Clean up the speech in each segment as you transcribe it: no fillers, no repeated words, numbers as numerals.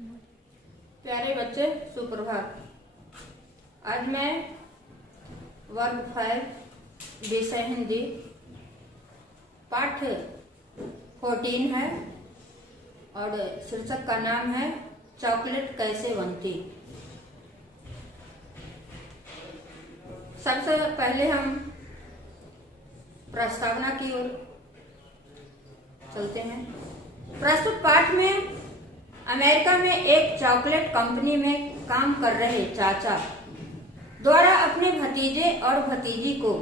प्यारे बच्चे, सुप्रभात। आज मैं वर्ग 5 विषय हिंदी पाठ 14 है और शीर्षक का नाम है चॉकलेट कैसे बनती। सबसे पहले हम प्रस्तावना की ओर चलते हैं। प्रस्तुत पाठ में अमेरिका में एक चॉकलेट कंपनी में काम कर रहे चाचा द्वारा अपने भतीजे और भतीजी को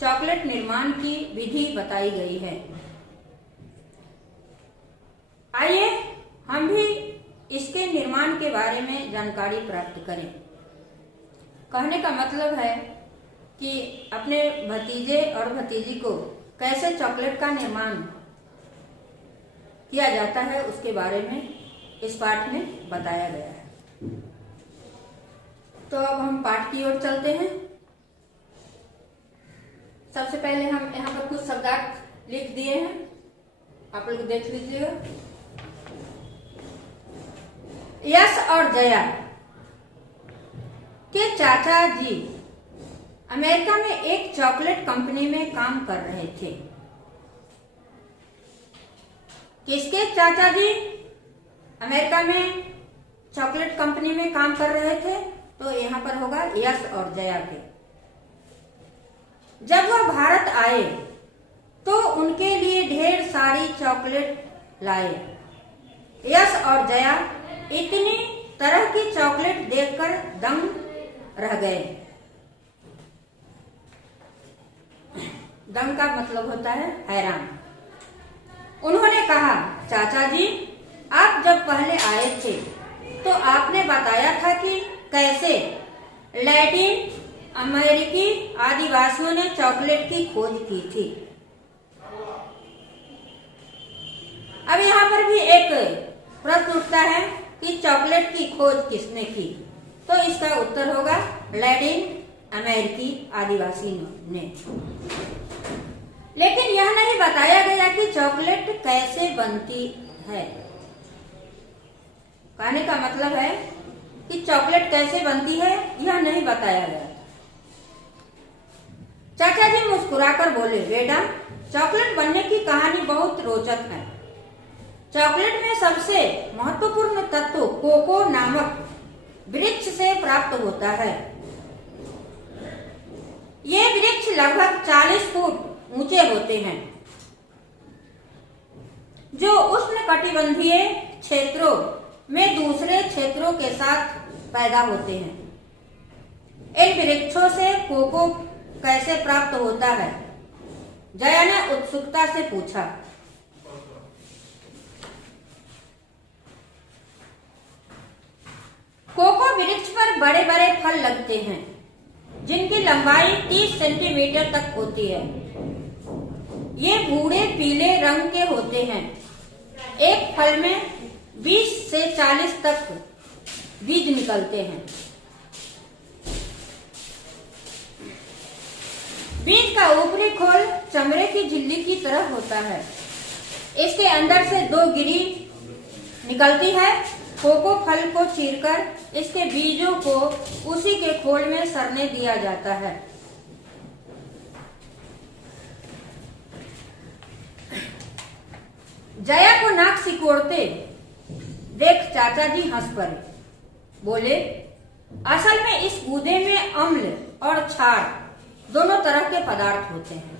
चॉकलेट निर्माण की विधि बताई गई है। आइए हम भी इसके निर्माण के बारे में जानकारी प्राप्त करें। कहने का मतलब है कि अपने भतीजे और भतीजी को कैसे चॉकलेट का निर्माण किया जाता है उसके बारे में इस पाठ में बताया गया है। तो अब हम पाठ की ओर चलते हैं। सबसे पहले हम यहाँ पर कुछ शब्दार्थ लिख दिए हैं, आप लोग देख लीजिएगा। यश और जया के चाचा जी अमेरिका में एक चॉकलेट कंपनी में काम कर रहे थे। किसके चाचा जी अमेरिका में चॉकलेट कंपनी में काम कर रहे थे? तो यहाँ पर होगा यश और जया के। जब वह भारत आए तो उनके लिए ढेर सारी चॉकलेट लाए। यश और जया इतनी तरह की चॉकलेट देखकर दंग रह गए। दंग का मतलब होता है हैरान। उन्होंने कहा, चाचा जी, आप जब पहले आए थे तो आपने बताया था कि कैसे लैटिन अमेरिकी आदिवासियों ने चॉकलेट की खोज की थी। अब यहाँ पर भी एक प्रश्न उठता है कि चॉकलेट की खोज किसने की? तो इसका उत्तर होगा लैटिन अमेरिकी आदिवासी ने। लेकिन यह नहीं बताया गया कि चॉकलेट कैसे बनती है। कहने का मतलब है कि चॉकलेट कैसे बनती है यह नहीं बताया गया। चाचा जी मुस्कुराकर बोले, बेटा, चॉकलेट बनने की कहानी बहुत रोचक है। चॉकलेट में सबसे महत्वपूर्ण तत्व कोको नामक वृक्ष से प्राप्त होता है। ये वृक्ष लगभग 40 फुट ऊंचे होते हैं, जो उष्णकटिबंधीय क्षेत्रों में दूसरे क्षेत्रों के साथ पैदा होते हैं। इन वृक्षों से कोको कैसे प्राप्त होता है? जया ने उत्सुकता से पूछा। कोको वृक्ष पर बड़े बड़े फल लगते हैं जिनकी लंबाई 30 सेंटीमीटर तक होती है। ये बूढ़े पीले रंग के होते हैं। एक फल में 20 से 40 तक बीज निकलते हैं। बीज का ऊपरी खोल चमड़े की झिल्ली की तरह होता है। इसके अंदर से 2 गिरी निकलती है। कोको फल को चीरकर इसके बीजों को उसी के खोल में सरने दिया जाता है। जया को नाक सिकोड़ते देख चाचा जी हंस पड़े। बोले, असल में इस गूदे में अम्ल और क्षार दोनों तरह के पदार्थ होते हैं।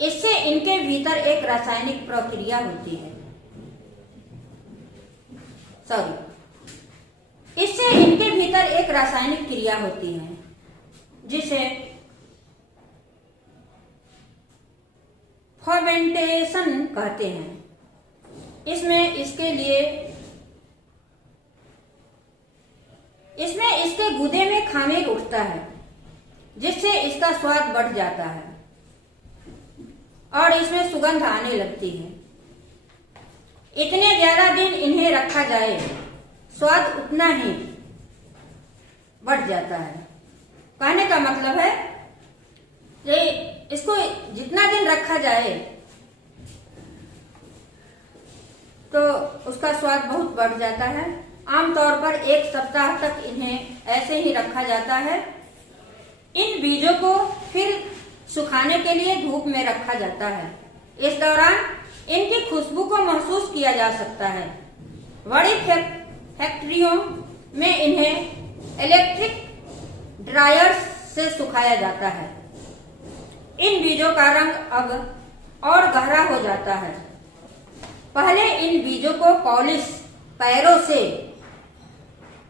इससे इनके भीतर एक रासायनिक प्रक्रिया होती है। इससे इनके भीतर एक रासायनिक क्रिया होती है जिसे फर्मेंटेशन कहते हैं। इसमें इसके गूदे में खामीर उठता है जिससे इसका स्वाद बढ़ जाता है और इसमें सुगंध आने लगती है। इतने ज्यादा दिन इन्हें रखा जाए, स्वाद उतना ही बढ़ जाता है। कहने का मतलब है कि इसको जितना दिन रखा जाए तो उसका स्वाद बहुत बढ़ जाता है। आमतौर पर 1 सप्ताह तक इन्हें ऐसे ही रखा जाता है। इन बीजों को फिर सुखाने के लिए धूप में रखा जाता है। इस दौरान इनकी खुशबू को महसूस किया जा सकता है। बड़ी फैक्ट्रियों में इन्हें इलेक्ट्रिक ड्रायर्स से सुखाया जाता है। इन बीजों का रंग अब और गहरा हो जाता है। पहले इन बीजों को पॉलिश पैरों से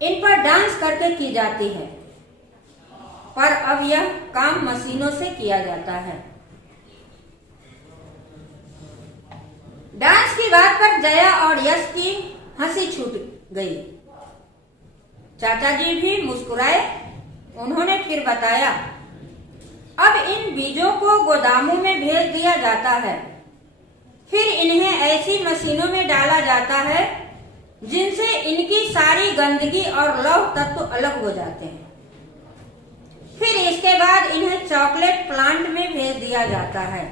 इन पर डांस करके की जाती है, पर अब यह काम मशीनों से किया जाता है। डांस की बात पर जया और यश की हंसी छूट गई। चाचा जी भी मुस्कुराए। उन्होंने फिर बताया, अब इन बीजों को गोदामों में भेज दिया जाता है। फिर इन्हें ऐसी मशीनों में डाला जाता है जिनसे इनकी सारी गंदगी और लौह तत्व अलग हो जाते हैं। फिर इसके बाद इन्हें चॉकलेट प्लांट में भेज दिया जाता है।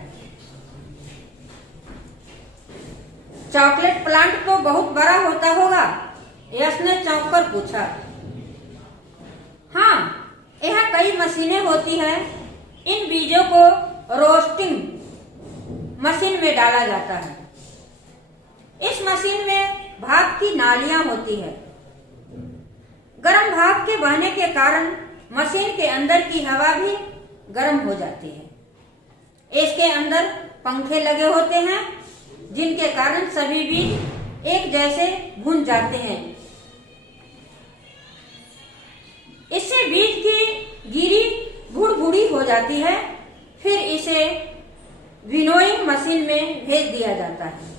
चॉकलेट प्लांट तो बहुत बड़ा होता होगा? यश ने चौंक कर पूछा। हाँ, यहाँ कई मशीनें होती हैं। इन बीजों को रोस्टिंग मशीन में डाला जाता है। इस मशीन में भाप की नालियां होती है। गर्म भाप के बहने के कारण मशीन के अंदर की हवा भी गर्म हो जाती है। इसके अंदर पंखे लगे होते हैं जिनके कारण सभी बीज एक जैसे भुन जाते हैं। इससे बीज की गिरी भुड़-भुड़ी हो जाती है। फिर इसे विनोइंग मशीन में भेज दिया जाता है।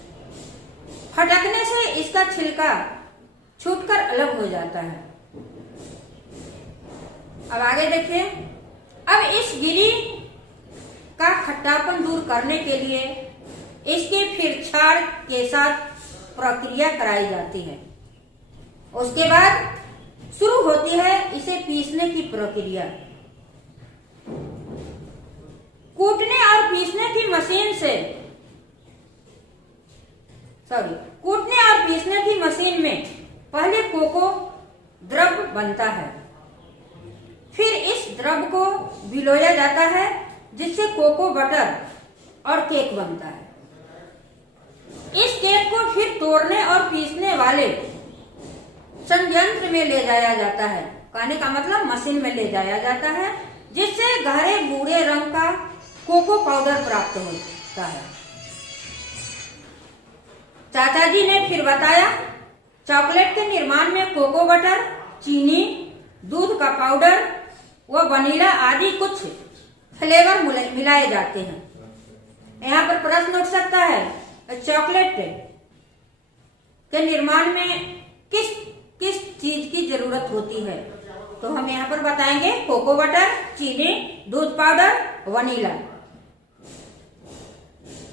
फटकने से इसका छिलका छूटकर अलग हो जाता है। अब आगे देखिए। अब इस गिरी का खट्टापन दूर करने के लिए इसकी फिर छाड़ के साथ प्रक्रिया कराई जाती है। उसके बाद शुरू होती है इसे पीसने की प्रक्रिया। कूटने और पीसने की मशीन में पहले कोको द्रव बनता है। फिर इस द्रव को भिगोया जाता है जिससे कोको बटर और केक बनता है। इस केक को फिर तोड़ने और पीसने वाले संयंत्र में ले जाया जाता है। कहने का मतलब मशीन में ले जाया जाता है, जिससे गहरे भूरे रंग का कोको पाउडर प्राप्त होता है। चाचा जी ने फिर बताया, चॉकलेट के निर्माण में कोको बटर, चीनी, दूध का पाउडर व वनीला आदि कुछ फ्लेवर मिलाए जाते हैं। यहाँ पर प्रश्न उठ सकता है, चॉकलेट के निर्माण में किस चीज की जरूरत होती है? तो हम यहाँ पर बताएंगे कोको बटर, चीनी, दूध पाउडर, वनीला।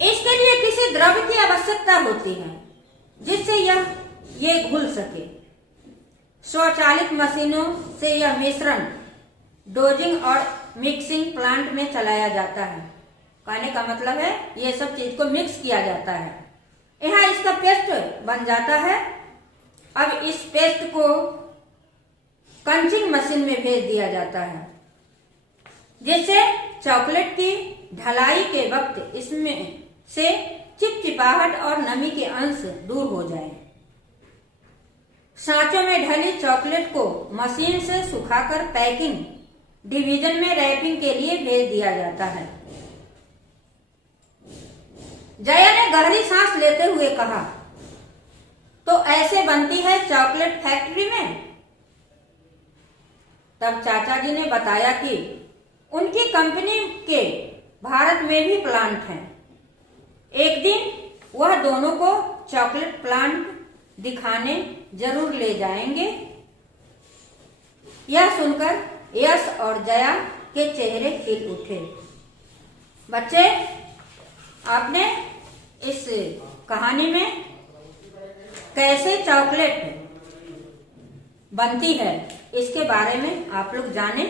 इसके लिए किसी द्रव की आवश्यकता होती है जिससे ये घुल सके। स्वचालित मशीनों से यह मिश्रण डोजिंग और मिक्सिंग प्लांट में चलाया जाता है। कहने का मतलब है ये सब चीज को मिक्स किया जाता है। यहाँ इसका पेस्ट बन जाता है। अब इस पेस्ट को कंचिंग मशीन में भेज दिया जाता है, जिससे चॉकलेट की ढलाई के वक्त इसमें से चिपचिपाहट और नमी के अंश दूर हो जाए। सांचों में ढली चॉकलेट को मशीन से सुखाकर पैकिंग डिवीजन में रैपिंग के लिए भेज दिया जाता है। जया ने गहरी सांस लेते हुए कहा, तो ऐसे बनती है चॉकलेट फैक्ट्री में? तब चाचा जी ने बताया कि उनकी कंपनी के भारत में भी प्लांट हैं। एक दिन वह दोनों को चॉकलेट प्लांट दिखाने जरूर ले जाएंगे। यह सुनकर यश और जया के चेहरे खिल उठे। बच्चे, आपने इस कहानी में कैसे चॉकलेट बनती है इसके बारे में आप लोग जाने।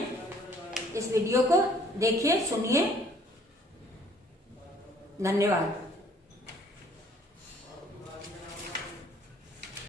इस वीडियो को देखिए, सुनिए। धन्यवाद।